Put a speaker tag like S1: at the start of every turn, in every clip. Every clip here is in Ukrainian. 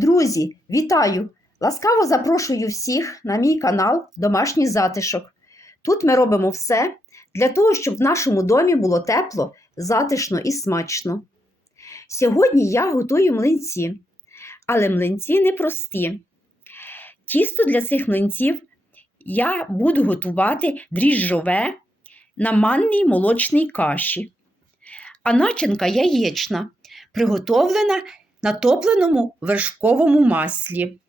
S1: Друзі, вітаю! Ласкаво запрошую всіх на мій канал Домашній затишок. Тут ми робимо все для того, щоб в нашому домі було тепло, затишно і смачно. Сьогодні я готую млинці, але млинці не прості. Тісто для цих млинців я буду готувати дріжджове на манній молочній каші, а начинка яєчна, приготовлена на топленому вершковому маслі.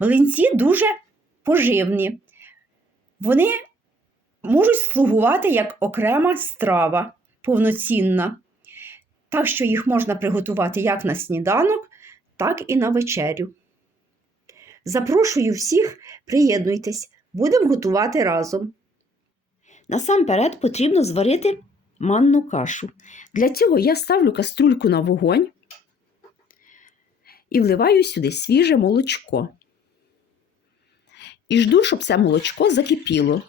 S1: Млинці дуже поживні. Вони можуть слугувати як окрема страва, повноцінна. Так що їх можна приготувати як на сніданок, так і на вечерю. Запрошую всіх, приєднуйтесь, будемо готувати разом. Насамперед потрібно зварити манну кашу. Для цього я ставлю каструльку на вогонь і вливаю сюди свіже молочко. І жду, щоб це молочко закипіло.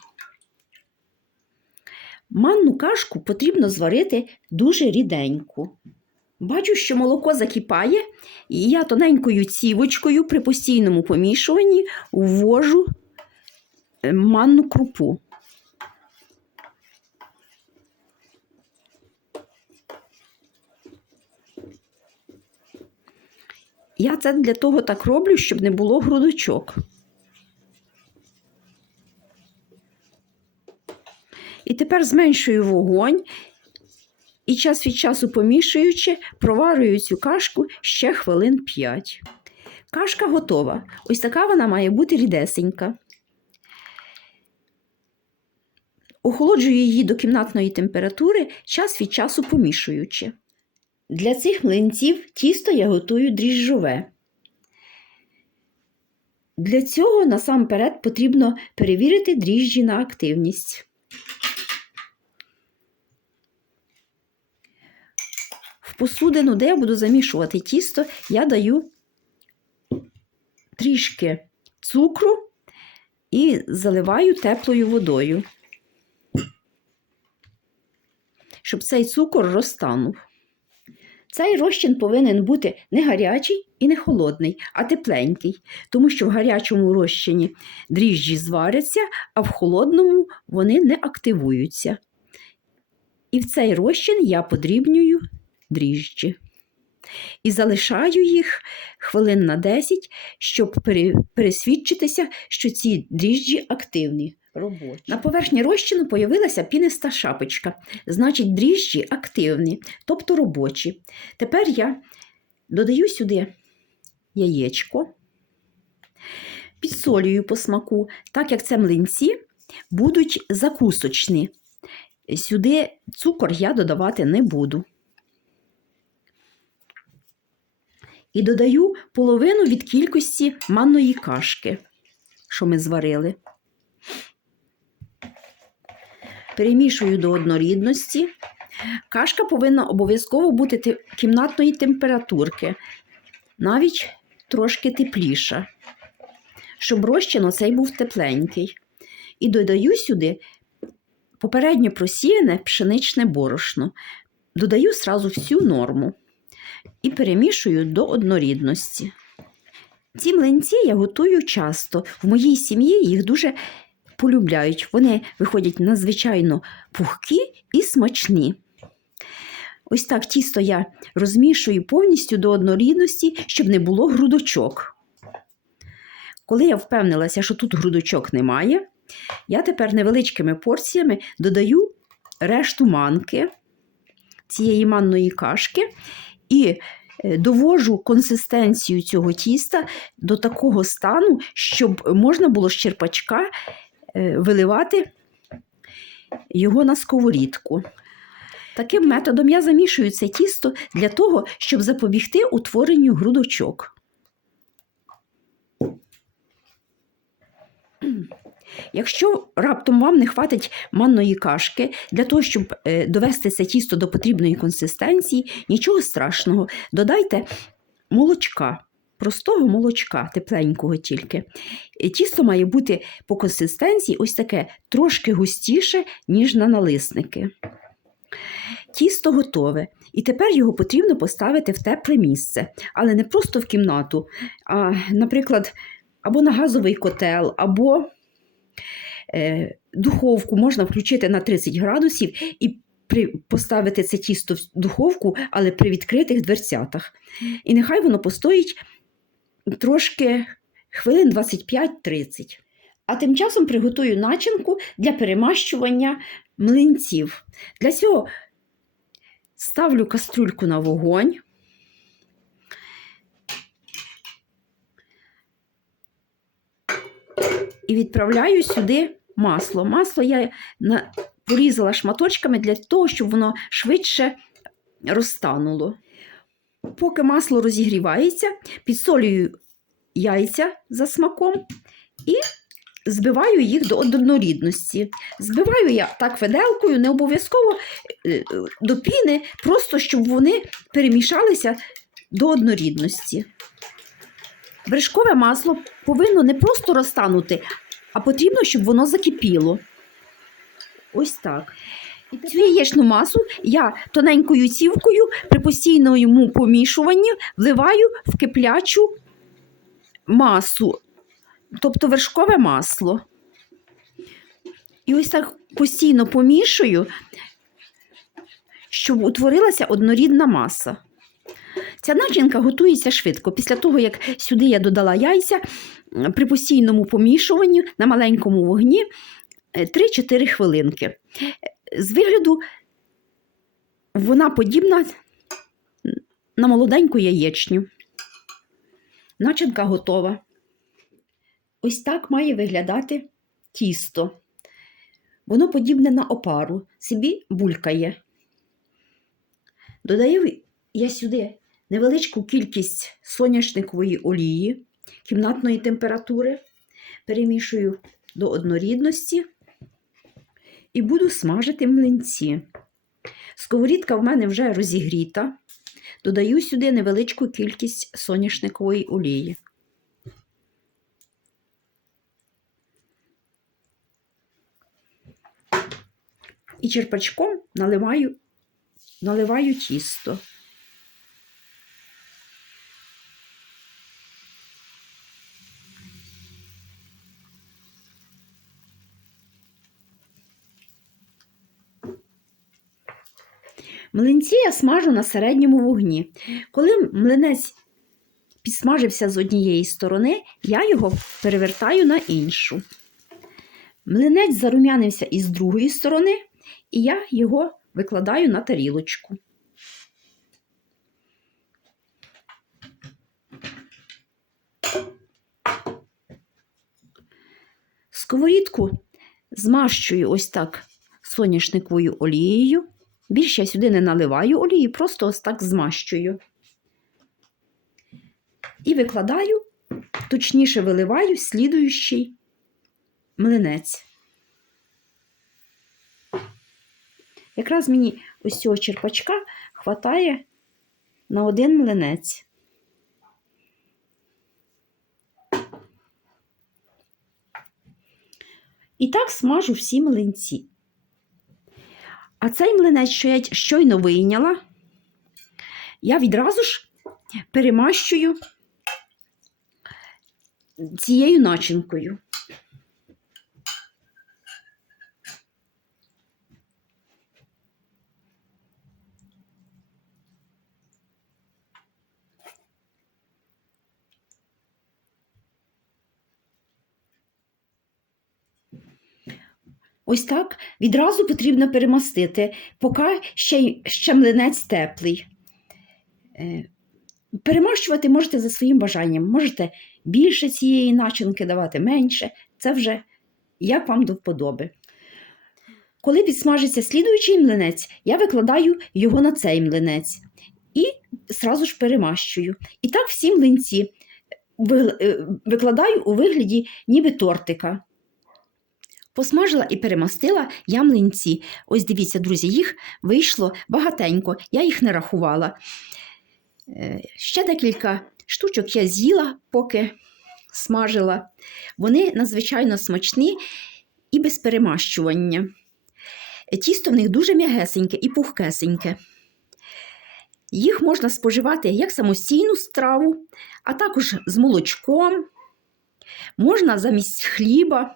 S1: Манну кашку потрібно зварити дуже ріденьку. Бачу, що молоко закипає, і я тоненькою цівочкою при постійному помішуванні ввожу е, манну крупу. Я це для того так роблю, щоб не було грудочок. І тепер зменшую вогонь і час від часу помішуючи, проварюю цю кашку ще хвилин 5. Кашка готова. Ось така вона має бути рідесенька. Охолоджую її до кімнатної температури, час від часу помішуючи. Для цих млинців тісто я готую дріжджове. Для цього насамперед потрібно перевірити дріжджі на активність. В посудину, де я буду замішувати тісто, я даю трішки цукру і заливаю теплою водою, щоб цей цукор розтанув. Цей розчин повинен бути не гарячий і не холодний, а тепленький, тому що в гарячому розчині дріжджі зваряться, а в холодному вони не активуються. І в цей розчин я подрібнюю дріжджі. І залишаю їх хвилин на 10, щоб пересвідчитися, що ці дріжджі активні. Робочі. На поверхні розчину появилася піниста шапочка, значить, дріжджі активні, тобто робочі. Тепер я додаю сюди яєчко, підсолюю по смаку, так як це млинці будуть закусочні. Сюди цукор я додавати не буду. І додаю половину від кількості манної кашки, що ми зварили. Перемішую до однорідності. Кашка повинна обов'язково бути кімнатної температурки, навіть трошки тепліша, щоб розчин оцей був тепленький. І додаю сюди попередньо просіяне пшеничне борошно. Додаю сразу всю норму і перемішую до однорідності. Ці млинці я готую часто. В моїй сім'ї їх дуже полюбляють. Вони виходять надзвичайно пухкі і смачні. Ось так тісто я розмішую повністю до однорідності, щоб не було грудочок. Коли я впевнилася, що тут грудочок немає, я тепер невеличкими порціями додаю решту манки цієї манної кашки і е, довожу консистенцію цього тіста до такого стану, щоб можна було з черпачка виливати його на сковорідку. Таким методом я замішую це тісто для того, щоб запобігти утворенню грудочок. Якщо раптом вам не хватить манної кашки для того, щоб е, довести це тісто до потрібної консистенції, нічого страшного, додайте молочка, простого молочка, тепленького тільки. Тісто має бути по консистенції ось таке трошки густіше, ніж на налисники. Тісто готове, і тепер його потрібно поставити в тепле місце, але не просто в кімнату, а, наприклад, або на газовий котел, або е, духовку можна включити на 30 градусів і при, поставити це тісто в духовку, але при відкритих дверцятах. І нехай воно постоїть трошки хвилин 25-30. А тим часом приготую начинку для перемащування млинців. Для цього ставлю кастрюльку на вогонь. І відправляю сюди масло. Масло я порізала шматочками для того, щоб воно швидше розтануло. Поки масло розігрівається, підсолюю яйця за смаком і збиваю їх до однорідності. Збиваю я так виделкою, не обов'язково е, до піни, просто щоб вони перемішалися до однорідності. Вершкове масло повинно не просто розтанути, а потрібно, щоб воно закипіло. Ось так. Цю яєчну масу я тоненькою цівкою при постійному помішуванні вливаю в киплячу масу, тобто вершкове масло. І ось так постійно помішую, щоб утворилася однорідна маса. Ця начинка готується швидко. Після того, як сюди я додала яйця, при постійному помішуванні на маленькому вогні е, 3-4 хвилинки. З вигляду вона подібна на молоденьку яєчню. Начинка готова. Ось так має виглядати тісто. Воно подібне на опару, собі булькає. Додаю я сюди невеличку кількість соняшникової олії кімнатної температури, перемішую до однорідності і буду смажити млинці. Сковорідка в мене вже розігріта. Додаю сюди невеличку кількість соняшникової олії. І черпачком наливаю, наливаю тісто. Млинці я смажу на середньому вогні. Коли млинець підсмажився з однієї сторони, я його перевертаю на іншу. Млинець зарум'янився із другої сторони, і я його викладаю на тарілочку. Сковорідку змащую ось так соняшниковою олією. Більше я сюди не наливаю олії, просто ось так змащую. І викладаю, точніше виливаю слідуючий млинець. Якраз мені ось цього черпачка хватає на один млинець. І так смажу всі млинці. А цей млинець, що я щойно вийняла, я відразу ж перемащую цією начинкою. Ось так відразу потрібно перемастити, поки ще, ще млинець теплий. Е, Перемащувати можете за своїм бажанням. Можете більше цієї начинки давати, менше. Це вже як вам до вподоби. Коли підсмажиться слідуючий млинець, я викладаю його на цей млинець і зразу ж перемащую. І так всі млинці е, викладаю у вигляді ніби тортика. Посмажила і перемастила я млинці. Ось дивіться, друзі, їх вийшло багатенько, я їх не рахувала. Е, Ще декілька штучок я з'їла, поки смажила. Вони надзвичайно смачні і без перемащування. Тісто в них дуже м'ягесеньке і пухкесеньке. Їх можна споживати як самостійну страву, а також з молочком, можна замість хліба,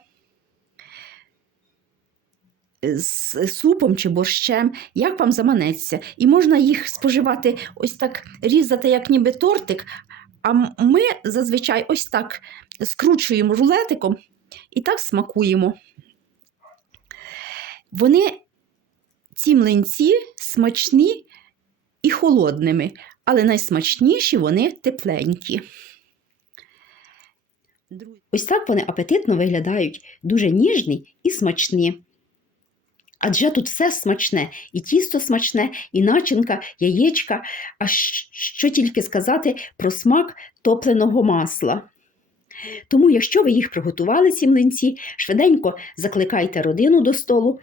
S1: з супом чи борщем, як вам заманеться. І можна їх споживати ось так різати, як ніби тортик. А ми зазвичай ось так скручуємо рулетиком і так смакуємо. Вони, ці млинці, смачні і холодними, але найсмачніші вони тепленькі. Ось так вони апетитно виглядають, дуже ніжні і смачні. Адже тут все смачне, і тісто смачне, і начинка, яєчка, а що тільки сказати про смак топленого масла. Тому, якщо ви їх приготували, ці млинці, швиденько закликайте родину до столу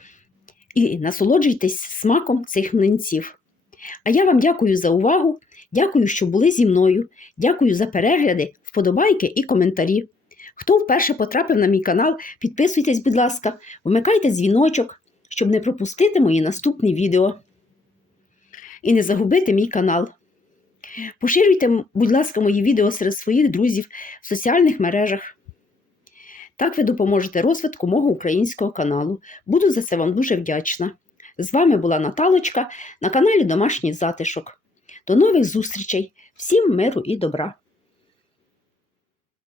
S1: і насолоджуйтесь смаком цих млинців. А я вам дякую за увагу, дякую, що були зі мною, дякую за перегляди, вподобайки і коментарі. Хто вперше потрапив на мій канал, підписуйтесь, будь ласка, вмикайте дзвіночок, щоб не пропустити мої наступні відео. І не загубити мій канал. Поширюйте, будь ласка, мої відео серед своїх друзів в соціальних мережах. Так ви допоможете розвитку мого українського каналу. Буду за це вам дуже вдячна. З вами була Наталочка на каналі Домашній Затишок. До нових зустрічей! Всім миру і добра!